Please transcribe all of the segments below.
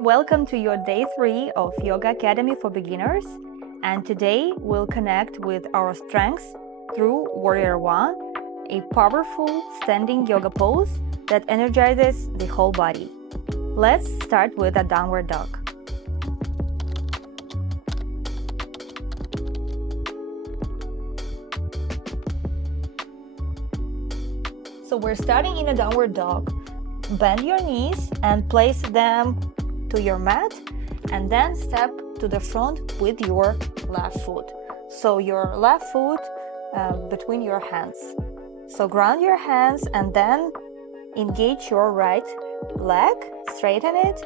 Welcome to your day 3 of Yoga Academy for Beginners, and today we'll connect with our strengths through Warrior One, a powerful standing yoga pose that energizes the whole body. Let's start with a downward dog. So we're starting in a downward dog. Bend your knees and place them to your mat, and then step to the front with your left foot. So your left foot between your hands. So ground your hands and then engage your right leg, straighten it,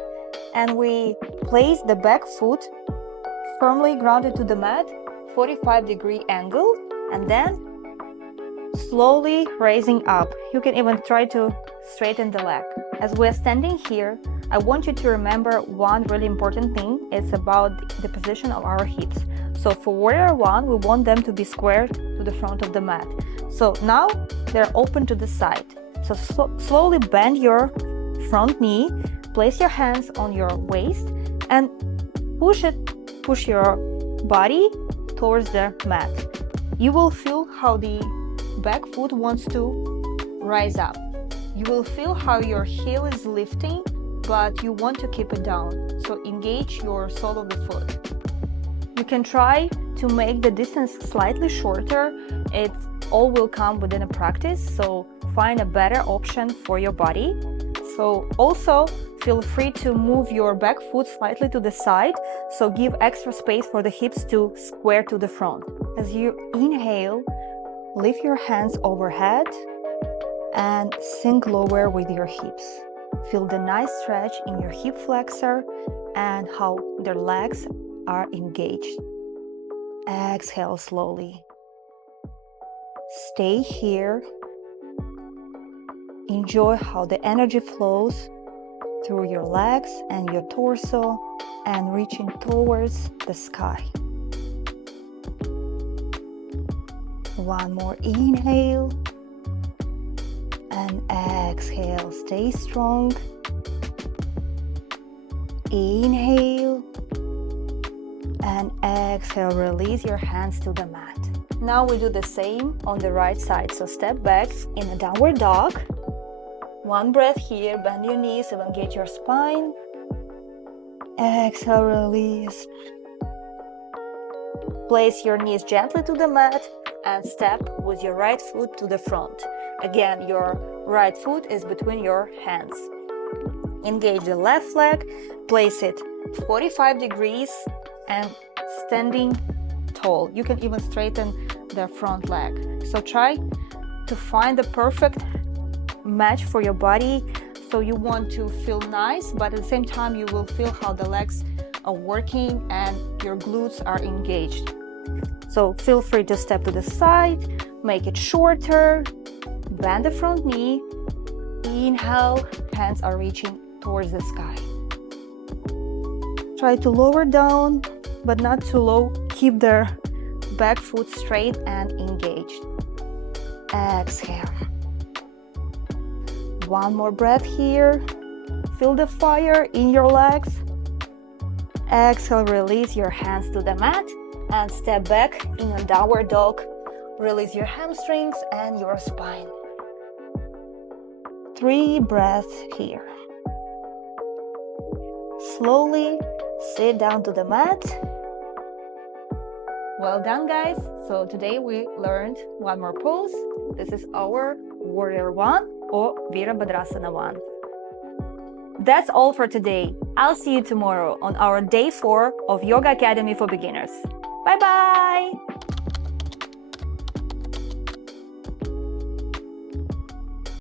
and we place the back foot firmly grounded to the mat, 45-degree angle, and then slowly raising up. You can even try to straighten the leg. As we're standing here, I want you to remember one really important thing. It's about the position of our hips. So for Warrior One, we want them to be squared to the front of the mat. So now they're open to the side. So slowly bend your front knee, place your hands on your waist, and push your body towards the mat. You will feel how the back foot wants to rise up. You will feel how your heel is lifting, but you want to keep it down. So engage your sole of the foot. You can try to make the distance slightly shorter. It all will come within a practice, so find a better option for your body. So also feel free to move your back foot slightly to the side, so give extra space for the hips to square to the front. As you inhale, lift your hands overhead and sink lower with your hips. Feel the nice stretch in your hip flexor and how their legs are engaged. Exhale slowly. Stay here. Enjoy how the energy flows through your legs and your torso and reaching towards the sky. One more inhale and exhale. Stay strong. Inhale and exhale. Release your hands to the mat. Now we do the same on the right side. So step back in a downward dog. One breath here. Bend your knees, elongate your spine. Exhale, release. Place your knees gently to the mat and step with your right foot to the front. Again, your right foot is between your hands. Engage the left leg, place it 45 degrees and standing tall. You can even straighten the front leg. So try to find the perfect match for your body. So you want to feel nice, but at the same time you will feel how the legs are working and your glutes are engaged. So feel free to step to the side, make it shorter, bend the front knee, inhale, hands are reaching towards the sky. Try to lower down, but not too low. Keep the back foot straight and engaged. Exhale. One more breath here. Feel the fire in your legs. Exhale, release your hands to the mat and step back in a downward dog. Release your hamstrings and your spine. 3 breaths here. Slowly sit down to the mat. Well done, guys. So today we learned one more pose. This is our Warrior One or Virabhadrasana I. That's all for today. I'll see you tomorrow on our day 4 of Yoga Academy for Beginners. Bye-bye!